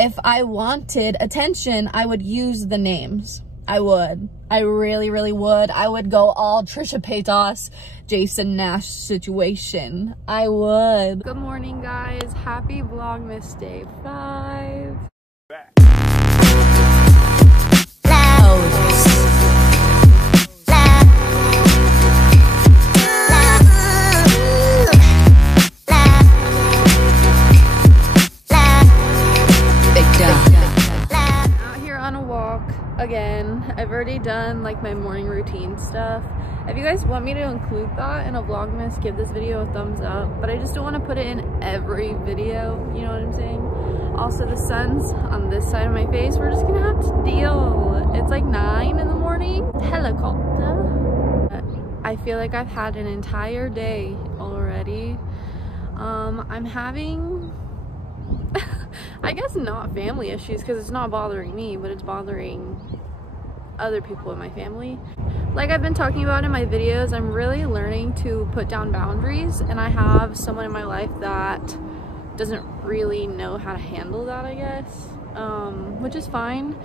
if I wanted attention, I would use the names. I would. I really, really would. I would go all Trisha Paytas, Jason Nash situation. I would. Good morning, guys. Happy Vlogmas Day 5. Again, I've already done like my morning routine stuff. If you guys want me to include that in a Vlogmas, give this video a thumbs up, but I just don't want to put it in every video, you know what I'm saying? Also, the sun's on this side of my face. We're just gonna have to deal. It's like 9 in the morning. Helicopter. I feel like I've had an entire day already. I'm having I guess not family issues, because it's not bothering me, but it's bothering other people in my family. Like I've been talking about in my videos, I'm really learning to put down boundaries, and I have someone in my life that doesn't really know how to handle that, I guess, which is fine.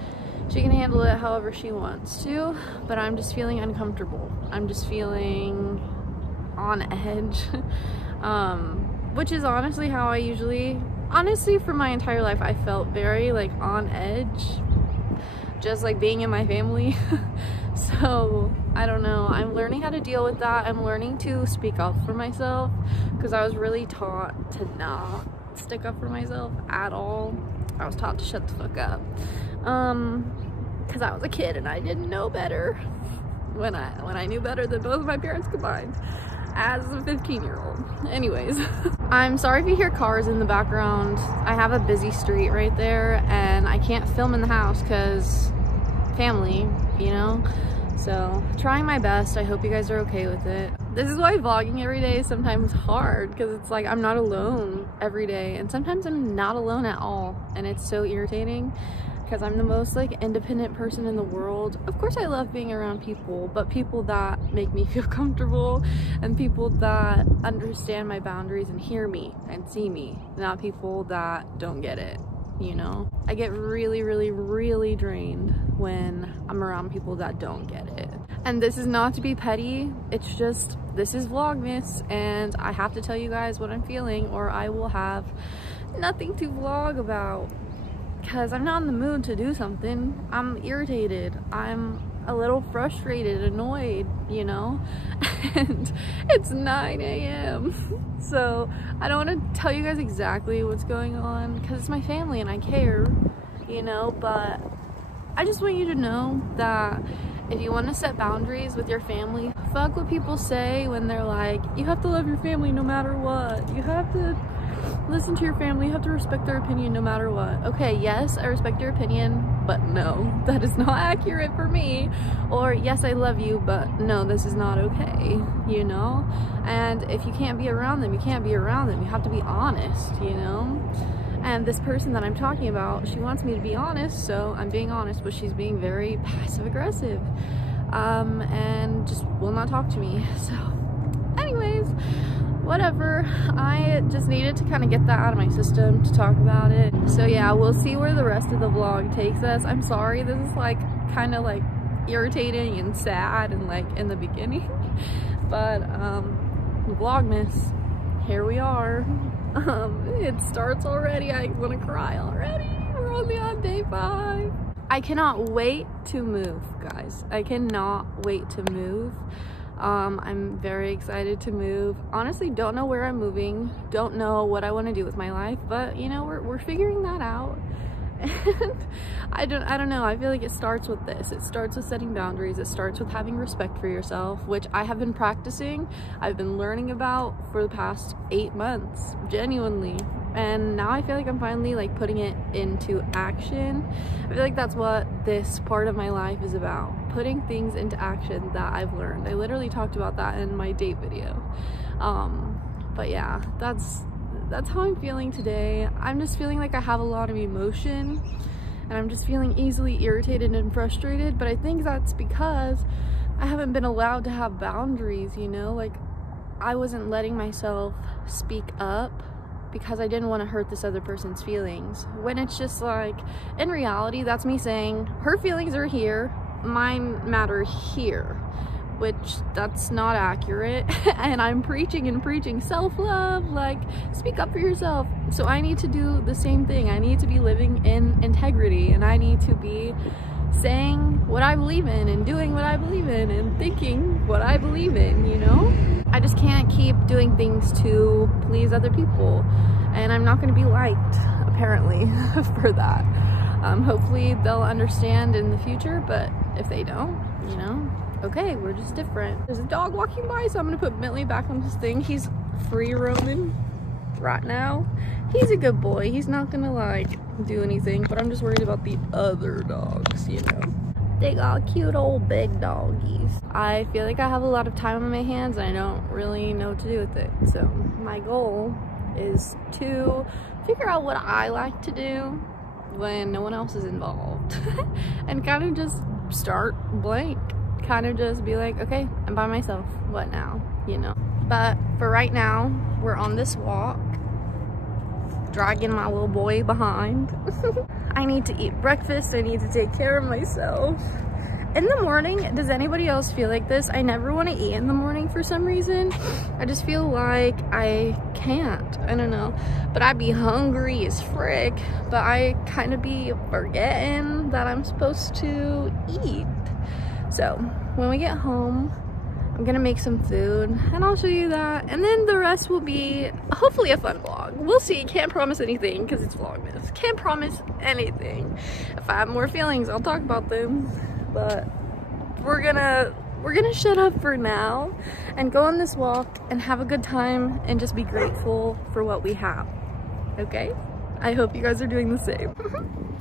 She can handle it however she wants to, but I'm just feeling uncomfortable. I'm just feeling on edge, which is honestly how I usually, honestly for my entire life, I felt very like on edge, just like being in my family. So I don't know, I'm learning how to deal with that. I'm learning to speak up for myself, because I was really taught to not stick up for myself at all. I was taught to shut the fuck up, because I was a kid and I didn't know better when I knew better than both of my parents combined as a 15-year-old. Anyways, I'm sorry if you hear cars in the background. I have a busy street right there and I can't film in the house because family, you know? So trying my best. I hope you guys are okay with it. This is why vlogging every day is sometimes hard, because it's like I'm not alone every day, and sometimes I'm not alone at all, and it's so irritating because I'm the most like independent person in the world. Of course I love being around people, but people that make me feel comfortable and people that understand my boundaries and hear me and see me, not people that don't get it, you know? I get really, really, really drained when I'm around people that don't get it. And this is not to be petty, it's just, this is Vlogmas and I have to tell you guys what I'm feeling, or I will have nothing to vlog about. Because I'm not in the mood to do something. I'm irritated. I'm a little frustrated, annoyed, you know? And it's 9 a.m. So I don't want to tell you guys exactly what's going on, because it's my family and I care, you know? But I just want you to know that if you want to set boundaries with your family, fuck what people say when they're like, you have to love your family no matter what. You have to listen to your family, you have to respect their opinion no matter what. Okay, yes, I respect your opinion, but no, that is not accurate for me. Or yes, I love you, but no, this is not okay, you know? And if you can't be around them, you can't be around them. You have to be honest, you know? And this person that I'm talking about, she wants me to be honest, so I'm being honest, but she's being very passive aggressive, and just will not talk to me. So anyways, whatever, I just needed to kind of get that out of my system to talk about it. So yeah, we'll see where the rest of the vlog takes us. I'm sorry, this is like kind of like irritating and sad and like in the beginning, but Vlogmas, here we are. It starts already. I want to cry already. We're only on day 5. I cannot wait to move, guys. I cannot wait to move. I'm very excited to move. Honestly, don't know where I'm moving, don't know what I want to do with my life, but you know, we're figuring that out. And I don't know, I feel like it starts with this. It starts with setting boundaries. It starts with having respect for yourself, which I have been practicing, I've been learning about for the past 8 months, genuinely. And now I feel like I'm finally like putting it into action. I feel like that's what this part of my life is about, putting things into action that I've learned. I literally talked about that in my date video. But yeah, that's how I'm feeling today. I'm just feeling like I have a lot of emotion, and I'm just feeling easily irritated and frustrated, but I think that's because I haven't been allowed to have boundaries, you know? Like, I wasn't letting myself speak up because I didn't want to hurt this other person's feelings. When it's just like, in reality, that's me saying her feelings are here, mine matter here, which that's not accurate. And I'm preaching and preaching self-love, like, speak up for yourself. So I need to do the same thing. I need to be living in integrity, and I need to be saying what I believe in and doing what I believe in and thinking what I believe in, you know? I just can't keep doing things to please other people, and I'm not going to be liked, apparently, for that. Hopefully they'll understand in the future, but if they don't, you know, okay, we're just different. There's a dog walking by, so I'm gonna put Bentley back on his thing. He's free roaming right now. He's a good boy. He's not gonna like do anything, but I'm just worried about the other dogs, you know. They got cute old big doggies. I feel like I have a lot of time on my hands and I don't really know what to do with it. So my goal is to figure out what I like to do when no one else is involved and kind of just start blank. Kind of just be like, okay, I'm by myself, what now, you know? But for right now, we're on this walk, dragging my little boy behind. I need to eat breakfast. I need to take care of myself. In the morning, does anybody else feel like this? I never want to eat in the morning for some reason. I just feel like I can't. I don't know. But I be hungry as frick. But I kind of be forgetting that I'm supposed to eat. So when we get home, I'm gonna make some food and I'll show you that, and then the rest will be hopefully a fun vlog. We'll see. Can't promise anything because it's Vlogmas. Can't promise anything. If I have more feelings, I'll talk about them, but we're gonna shut up for now and go on this walk and have a good time and just be grateful for what we have. Okay, I hope you guys are doing the same.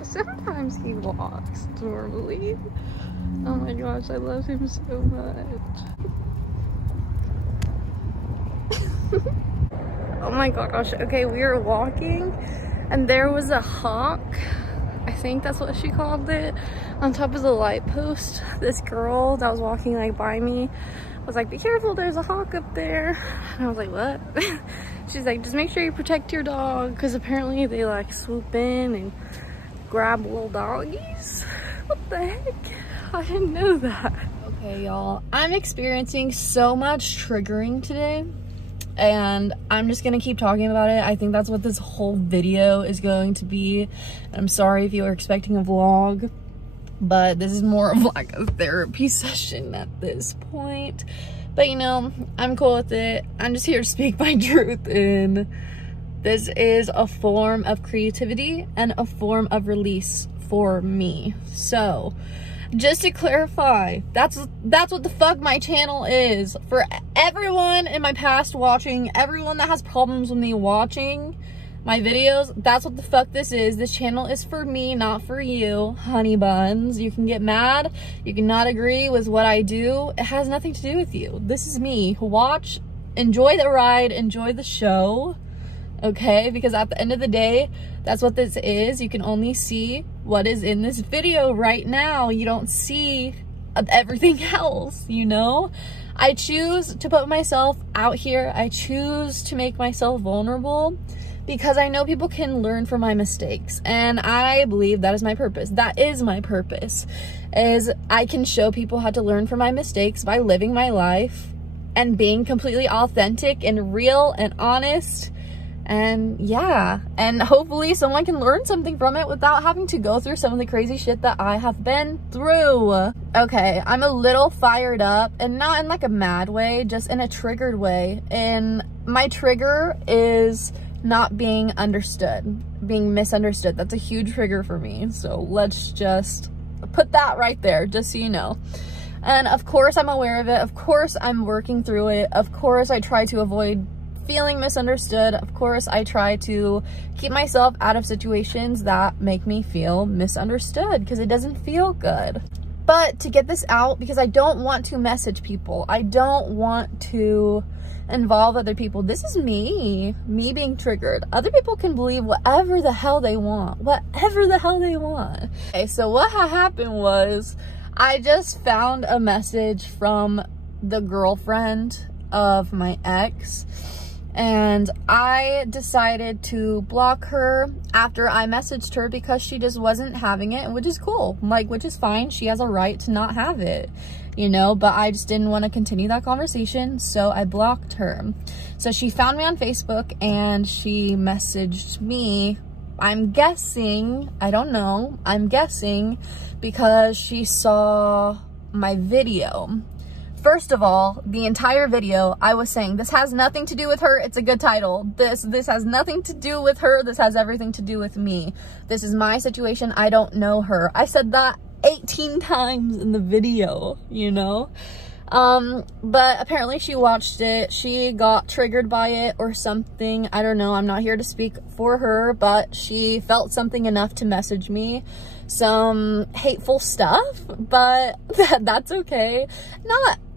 Sometimes he walks normally. Oh my gosh, I love him so much. Oh my gosh. Okay, we were walking and there was a hawk, I think that's what she called it, on top of the light post. This girl that was walking like by me was like, be careful, there's a hawk up there. And I was like, what? She's like, just make sure you protect your dog, because apparently they like swoop in and grab little doggies. What the heck? I didn't know that. Okay, y'all, I'm experiencing so much triggering today, and I'm just gonna keep talking about it. I think that's what this whole video is going to be. I'm sorry if you were expecting a vlog, but this is more of like a therapy session at this point. But you know, I'm cool with it. I'm just here to speak my truth, and this is a form of creativity and a form of release for me. So just to clarify, that's what the fuck my channel is. For everyone in my past watching, everyone that has problems with me watching my videos, that's what the fuck this is. This channel is for me, not for you, honey buns. You can get mad, you can not agree with what I do. It has nothing to do with you. This is me. Watch, enjoy the ride, enjoy the show, okay? Because at the end of the day, that's what this is. You can only see what is in this video right now. You don't see everything else, you know? I choose to put myself out here. I choose to make myself vulnerable because I know people can learn from my mistakes. And I believe that is my purpose. That is my purpose, is I can show people how to learn from my mistakes by living my life and being completely authentic and real and honest. And yeah, and hopefully someone can learn something from it without having to go through some of the crazy shit that I have been through. Okay, I'm a little fired up, and not in like a mad way, just in a triggered way. And my trigger is not being understood, being misunderstood. That's a huge trigger for me. So let's just put that right there, just so you know. And of course I'm aware of it. Of course I'm working through it. Of course I try to avoid feeling misunderstood. Of course I try to keep myself out of situations that make me feel misunderstood, because it doesn't feel good. But to get this out, because I don't want to message people, I don't want to involve other people. This is me being triggered. Other people can believe whatever the hell they want, whatever the hell they want. Okay, so what happened was I just found a message from the girlfriend of my ex, And I decided to block her after I messaged her because she just wasn't having it, which is cool, like, which is fine. She has a right to not have it, you know, but I just didn't want to continue that conversation, so I blocked her. So she found me on Facebook and she messaged me. I'm guessing, I don't know, I'm guessing because she saw my video. First of all, the entire video, I was saying, this has nothing to do with her. It's a good title. This has nothing to do with her. This has everything to do with me. This is my situation. I don't know her. I said that 18 times in the video, you know? But apparently she watched it. She got triggered by it or something. I don't know. I'm not here to speak for her, but she felt something enough to message me some hateful stuff, but that's okay.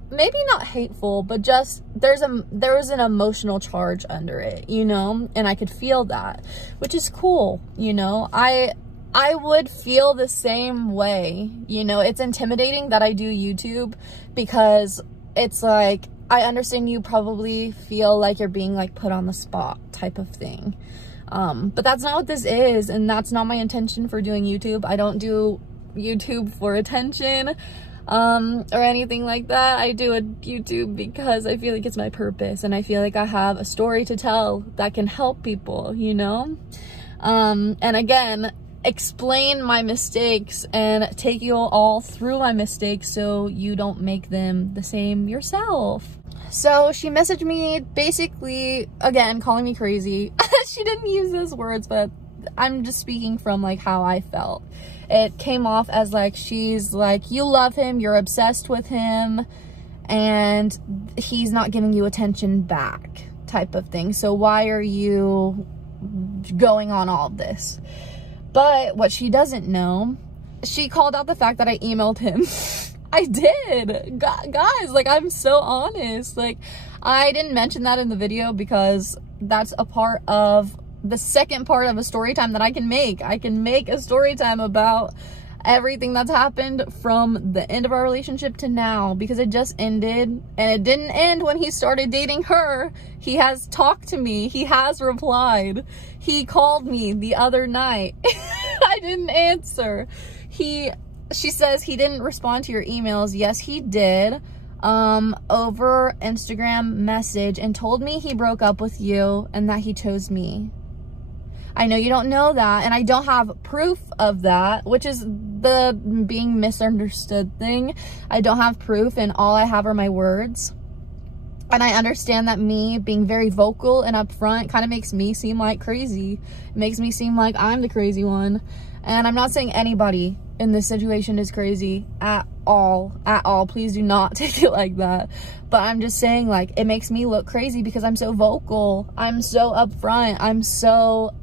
Maybe not hateful, but just there was an emotional charge under it, you know, and I could feel that, which is cool, you know. I would feel the same way, you know. It's intimidating that I do YouTube because it's like, I understand you probably feel like you're being like put on the spot type of thing, but that's not what this is, and that's not my intention for doing YouTube. I don't do YouTube for attention or anything like that. I do a YouTube because I feel like it's my purpose, and I feel like I have a story to tell that can help people, you know. And again, explain my mistakes and take you all through my mistakes so you don't make them the same yourself. So she messaged me basically, again, calling me crazy. She didn't use those words, but I'm just speaking from like how I felt. It came off as like, she's like, you love him, you're obsessed with him, and he's not giving you attention back type of thing. So why are you going on all of this? But what she doesn't know, she called out the fact that I emailed him. I did. Guys, like, I'm so honest. Like, I didn't mention that in the video because that's a part of the second part of a story time that I can make. I can make a story time about everything that's happened from the end of our relationship to now, because it just ended, and it didn't end when he started dating her. He has talked to me. He has replied. He called me the other night. I didn't answer. She says he didn't respond to your emails. Yes, he did. Over Instagram message, and told me he broke up with you and that he chose me. I know you don't know that, and I don't have proof of that, which is the being misunderstood thing. I don't have proof, and all I have are my words. And I understand that me being very vocal and upfront kind of makes me seem like crazy. It makes me seem like I'm the crazy one. And I'm not saying anybody in this situation is crazy at all. Please do not take it like that. But I'm just saying, like, it makes me look crazy because I'm so vocal. I'm so upfront.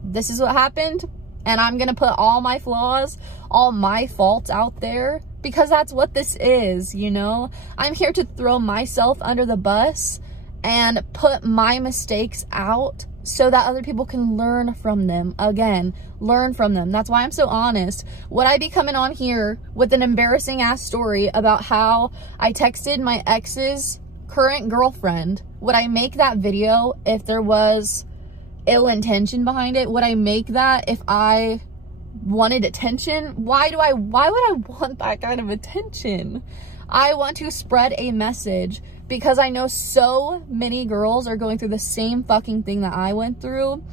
This is what happened, and I'm gonna put all my flaws, all my faults out there, because that's what this is, you know? I'm here to throw myself under the bus and put my mistakes out so that other people can learn from them. Again, learn from them. That's why I'm so honest. Would I be coming on here with an embarrassing ass story about how I texted my ex's current girlfriend? Would I make that video if there was ill intention behind it? Would I make that if I wanted attention? Why would I want that kind of attention? I want to spread a message because I know so many girls are going through the same fucking thing that I went through,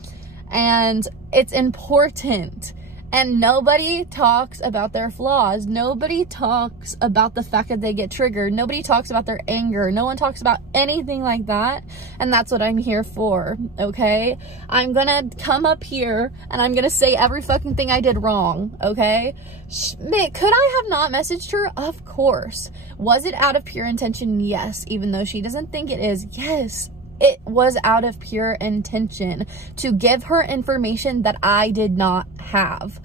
and it's important. And nobody talks about their flaws. Nobody talks about the fact that they get triggered. Nobody talks about their anger. No one talks about anything like that. And that's what I'm here for, okay? I'm gonna come up here and I'm gonna say every fucking thing I did wrong, okay? Could I have not messaged her? Of course. Was it out of pure intention? Yes. Even though she doesn't think it is, yes. It was out of pure intention to give her information that I did not have.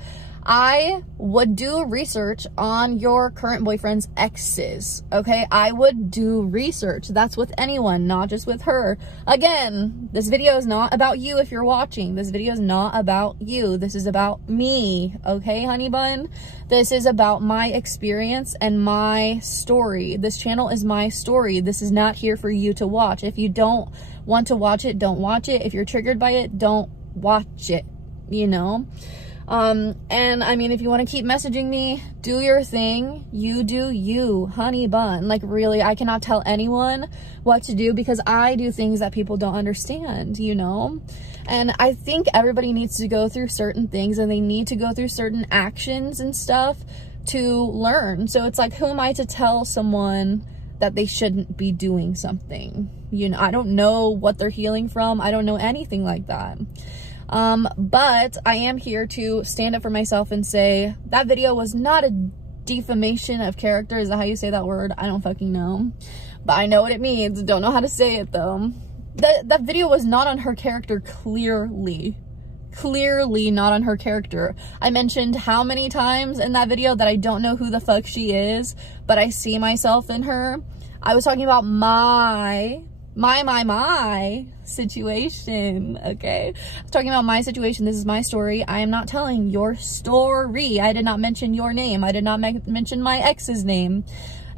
I would do research on your current boyfriend's exes, okay? I would do research. That's with anyone, not just with her. Again, this video is not about you if you're watching. This video is not about you. This is about me, okay, honey bun? This is about my experience and my story. This channel is my story. This is not here for you to watch. If you don't want to watch it, don't watch it. If you're triggered by it, don't watch it, you know? And I mean, if you want to keep messaging me, do your thing. You do you, honey bun. Like, really, I cannot tell anyone what to do because I do things that people don't understand, you know? And I think everybody needs to go through certain things, and they need to go through certain actions and stuff to learn. So it's like, who am I to tell someone that they shouldn't be doing something? You know, I don't know what they're healing from. I don't know anything like that. But I am here to stand up for myself and say that video was not a defamation of character. Is that how you say that word? I don't fucking know, but I know what it means. Don't know how to say it though. That video was not on her character, clearly not on her character. I mentioned how many times in that video that I don't know who the fuck she is, but I see myself in her. I was talking about my situation, okay? I was talking about my situation. This is my story. I am not telling your story. I did not mention your name. I did not mention my ex's name.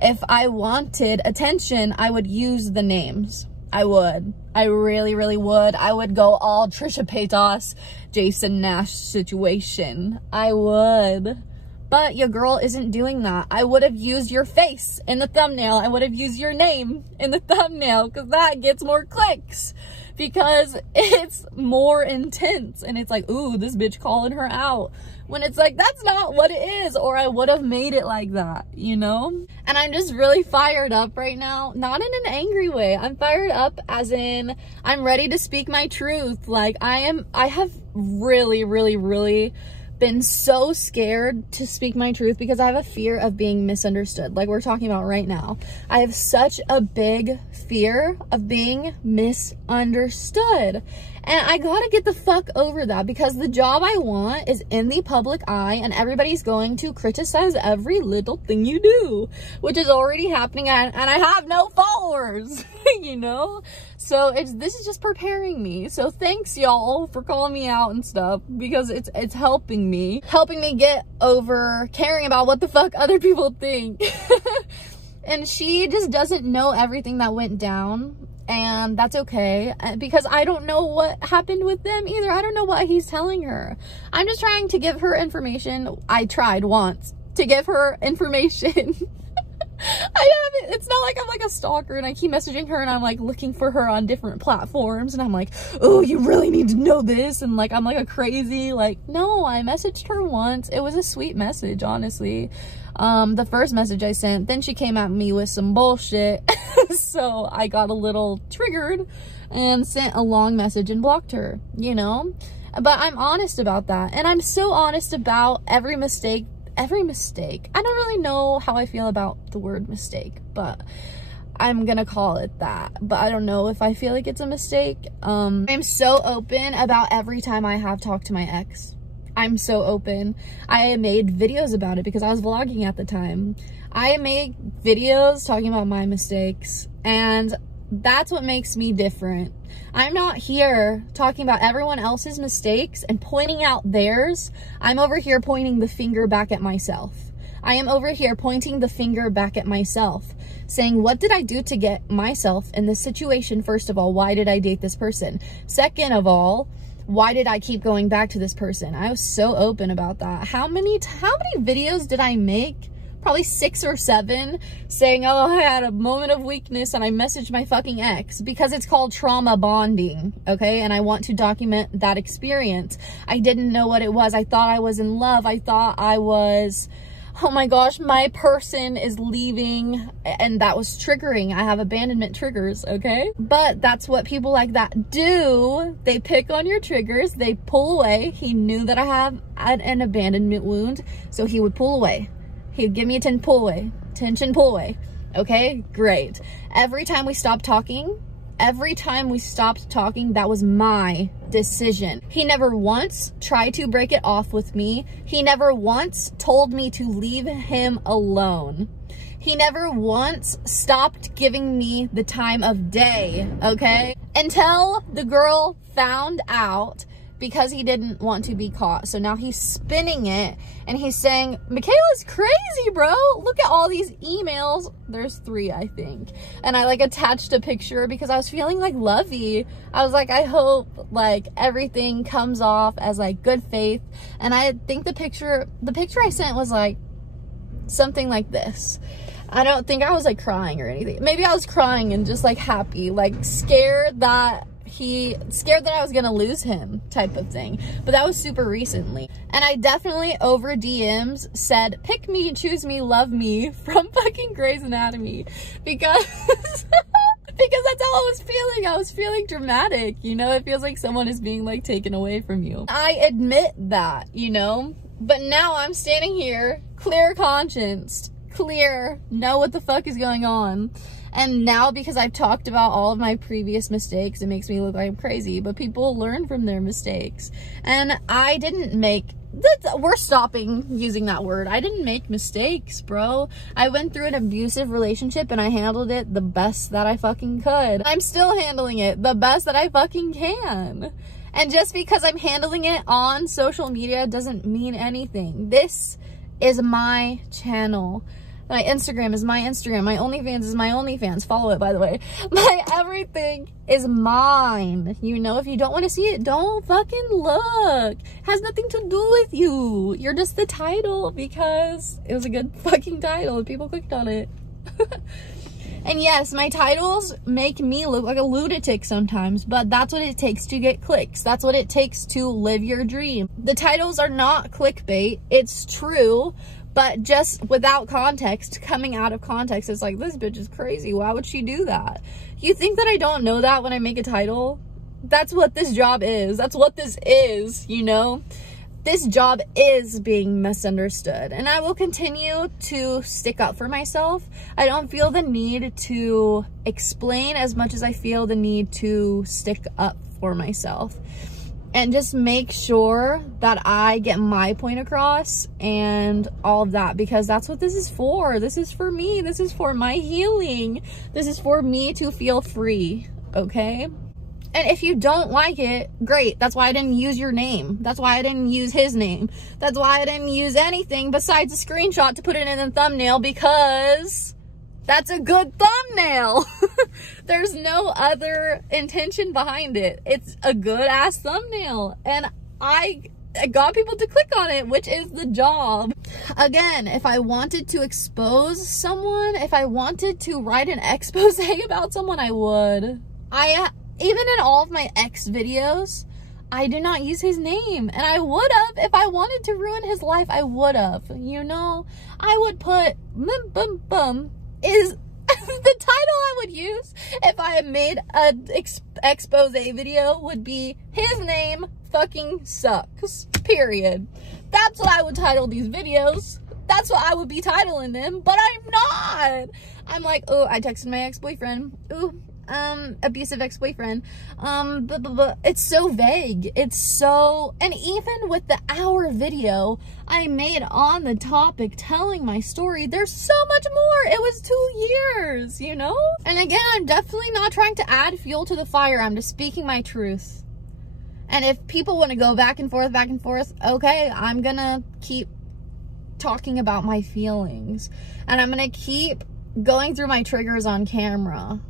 If I wanted attention, I would use the names. I would. I really, really would. I would go all Trisha Paytas, Jason Nash situation. I would. But your girl isn't doing that. I would have used your face in the thumbnail. I would have used your name in the thumbnail because that gets more clicks, because it's more intense. And it's like, ooh, this bitch calling her out. When it's like, that's not what it is. Or I would have made it like that, you know? And I'm just really fired up right now. Not in an angry way. I'm fired up as in I'm ready to speak my truth. Like, I have really, really, really been so scared to speak my truth because I have a fear of being misunderstood, like we're talking about right now. I have such a big fear of being misunderstood, and I gotta get the fuck over that, because the job I want is in the public eye and everybody's going to criticize every little thing you do, which is already happening, and I have no followers, you know? So this is just preparing me. So thanks y'all for calling me out and stuff, because it's helping me get over caring about what the fuck other people think. And she just doesn't know everything that went down, and that's okay, because I don't know what happened with them either. I don't know what he's telling her. I'm just trying to give her information. I tried once to give her information. It's not like I'm like a stalker and I keep messaging her and I'm like looking for her on different platforms and I'm like, oh, you really need to know this, and like I'm like a crazy, like, no, I messaged her once. It was a sweet message, honestly. The first message I sent, then she came at me with some bullshit. So I got a little triggered and sent a long message and blocked her, you know? But I'm honest about that, and I'm so honest about every mistake. I don't really know how I feel about the word mistake, but I'm gonna call it that. But I don't know if I feel like it's a mistake. I'm so open about every time I have talked to my ex. I'm so open. I made videos about it because I was vlogging at the time. I make videos talking about my mistakes, and that's what makes me different. I'm not here talking about everyone else's mistakes and pointing out theirs. I'm over here pointing the finger back at myself. I am over here pointing the finger back at myself, saying, what did I do to get myself in this situation? First of all, why did I date this person? Second of all, why did I keep going back to this person? I was so open about that. How many videos did I make? Probably 6 or 7, saying, oh, I had a moment of weakness and I messaged my fucking ex, because it's called trauma bonding, okay? And I want to document that experience. I didn't know what it was. I thought I was in love. I thought I was, oh my gosh, my person is leaving, and that was triggering. I have abandonment triggers, okay? But that's what people like that do. They pick on your triggers. They pull away. He knew that I have an abandonment wound, so he would pull away. He'd give me a tension pull away. Okay, great. Every time we stopped talking, every time we stopped talking, that was my decision. He never once tried to break it off with me. He never once told me to leave him alone. He never once stopped giving me the time of day, okay? Until the girl found out, because he didn't want to be caught. So now he's spinning it and he's saying, Michaela's crazy, bro. Look at all these emails. There's 3, I think. And I like attached a picture because I was feeling like lovey. I was like, I hope like everything comes off as like good faith. And I think the picture I sent was like something like this. I don't think I was like crying or anything. Maybe I was crying and just like happy, like scared that I was gonna lose him type of thing. But that was super recently. And I definitely over DMs said, pick me, choose me, love me from fucking Grey's Anatomy. Because because that's how I was feeling. I was feeling dramatic, you know? It feels like someone is being like taken away from you. I admit that, you know? But now I'm standing here, clear conscienced, clear, know what the fuck is going on. And now, because I've talked about all of my previous mistakes, it makes me look like I'm crazy, but people learn from their mistakes. And I didn't make, we're stopping using that word. I didn't make mistakes, bro. I went through an abusive relationship and I handled it the best that I fucking could. I'm still handling it the best that I fucking can. And just because I'm handling it on social media doesn't mean anything. This is my channel. My Instagram is my Instagram. My OnlyFans is my OnlyFans. Follow it, by the way. My everything is mine. You know, if you don't want to see it, don't fucking look. It has nothing to do with you. You're just the title because it was a good fucking title and people clicked on it. And yes, my titles make me look like a lunatic sometimes, but that's what it takes to get clicks. That's what it takes to live your dream. The titles are not clickbait. It's true. But just without context, coming out of context, it's like, this bitch is crazy. Why would she do that? You think that I don't know that when I make a title? That's what this job is. That's what this is, you know? This job is being misunderstood. And I will continue to stick up for myself. I don't feel the need to explain as much as I feel the need to stick up for myself. And just make sure that I get my point across and all of that, because that's what this is for. This is for me. This is for my healing. This is for me to feel free, okay? And if you don't like it, great. That's why I didn't use your name. That's why I didn't use his name. That's why I didn't use anything besides a screenshot to put it in the thumbnail, because that's a good thumbnail. There's no other intention behind it. It's a good ass thumbnail. And I got people to click on it, which is the job. Again, if I wanted to expose someone, if I wanted to write an expose about someone, I would. Even in all of my ex videos, I do not use his name. And I would have. If I wanted to ruin his life, I would have. You know? I would put is the title I would use if I had made an expose video would be his name fucking sucks, period. That's what I would title these videos. That's what I would be titling them, but I'm not. I'm like, oh, I texted my ex-boyfriend. Ooh, abusive ex-boyfriend. Blah, blah, blah. It's so vague. It's so, and even with the hour video I made on the topic telling my story, there's so much more. It was 2 years, you know? And again, I'm definitely not trying to add fuel to the fire. I'm just speaking my truth. And if people want to go back and forth, okay, I'm gonna keep talking about my feelings. And I'm gonna keep going through my triggers on camera.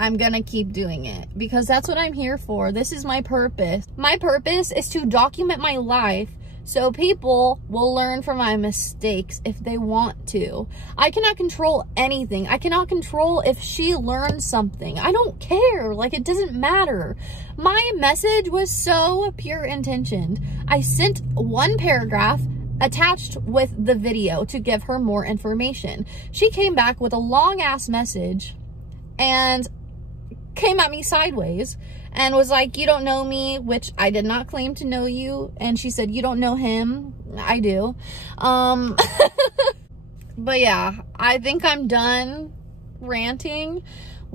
I'm gonna keep doing it because that's what I'm here for. This is my purpose. My purpose is to document my life so people will learn from my mistakes if they want to. I cannot control anything. I cannot control if she learns something. I don't care. Like, it doesn't matter. My message was so pure intentioned. I sent one paragraph attached with the video to give her more information. She came back with a long ass message and came at me sideways and was like, you don't know me, which I did not claim to know you. And she said, you don't know him. I do. But yeah, I think I'm done ranting.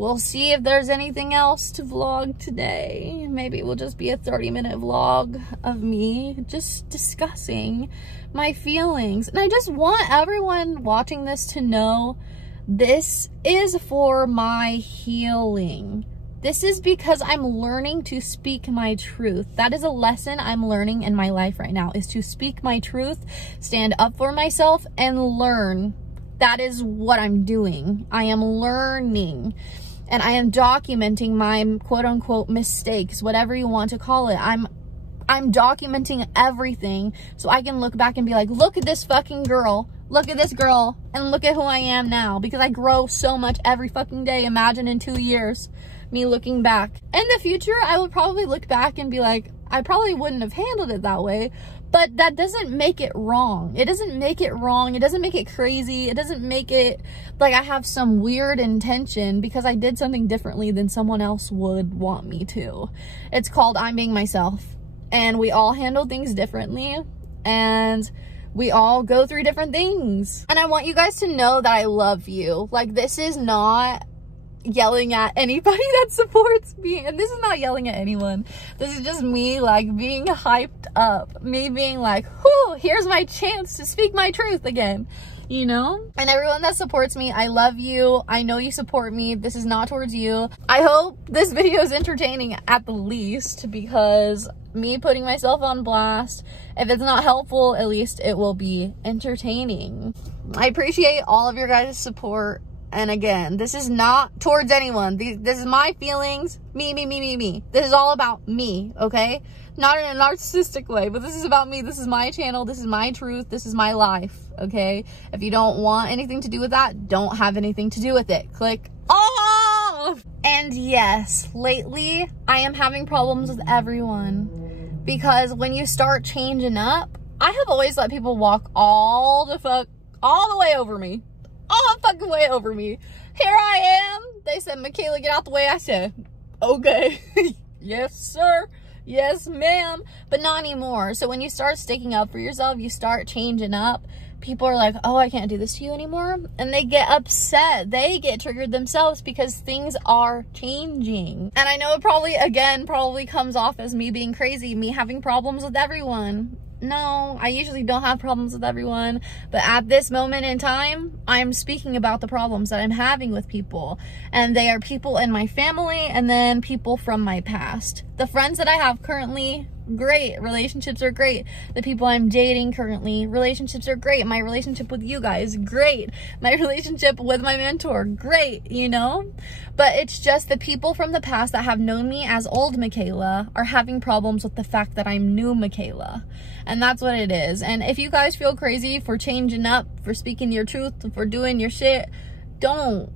we'll see if there's anything else to vlog today. Maybe it will just be a 30-minute vlog of me just discussing my feelings. And I just want everyone watching this to know this is for my healing. This is because I'm learning to speak my truth. That is a lesson I'm learning in my life right now, is to speak my truth, stand up for myself, and learn. That is what I'm doing. I am learning, and I am documenting my quote-unquote mistakes, whatever you want to call it. I'm documenting everything so I can look back and be like, look at this fucking girl. Look at this girl, and look at who I am now, because I grow so much every fucking day. Imagine in 2 years, me looking back. In the future, I would probably look back and be like, I probably wouldn't have handled it that way, but that doesn't make it wrong. It doesn't make it wrong. It doesn't make it crazy. It doesn't make it like I have some weird intention because I did something differently than someone else would want me to. It's called I'm being myself, and we all handle things differently, and we all go through different things. And I want you guys to know that I love you. Like, this is not yelling at anybody that supports me, and this is not yelling at anyone. This is just me, like, being hyped up, me being like, whoo, here's my chance to speak my truth again, you know? And everyone that supports me, I love you. I know you support me. This is not towards you. I hope this video is entertaining at the least, because me putting myself on blast, if it's not helpful, at least it will be entertaining. I appreciate all of your guys' support. And again, this is not towards anyone. This is my feelings. Me. This is all about me, okay? Not in a narcissistic way, but this is about me. This is my channel. This is my truth. This is my life, okay? If you don't want anything to do with that, don't have anything to do with it. Click off! And yes, lately, I am having problems with everyone. Because when you start changing up, I have always let people walk all the way over me. All the fucking way over me. Here I am. They said, Michaela, get out the way. I said, okay. Yes, sir. Yes, ma'am. But not anymore. So when you start sticking up for yourself, you start changing up. People are like, oh, I can't do this to you anymore. And they get upset. They get triggered themselves because things are changing. And I know it probably comes off as me being crazy, me having problems with everyone. No, I usually don't have problems with everyone, but at this moment in time, I'm speaking about the problems that I'm having with people, and they are people in my family and then people from my past. The friends that I have currently, great. Relationships are great. The people I'm dating currently, relationships are great. My relationship with you guys, great. My relationship with my mentor, great, you know? But it's just the people from the past that have known me as old Michaela are having problems with the fact that I'm new Michaela. And that's what it is. And if you guys feel crazy for changing up, for speaking your truth, for doing your shit, don't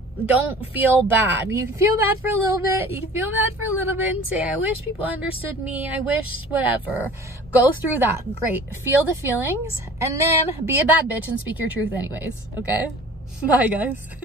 feel bad. You can feel bad for a little bit. You can feel bad for a little bit and say, I wish people understood me. I wish whatever. Go through that. Great. Feel the feelings and then be a bad bitch and speak your truth anyways. Okay? Bye, guys.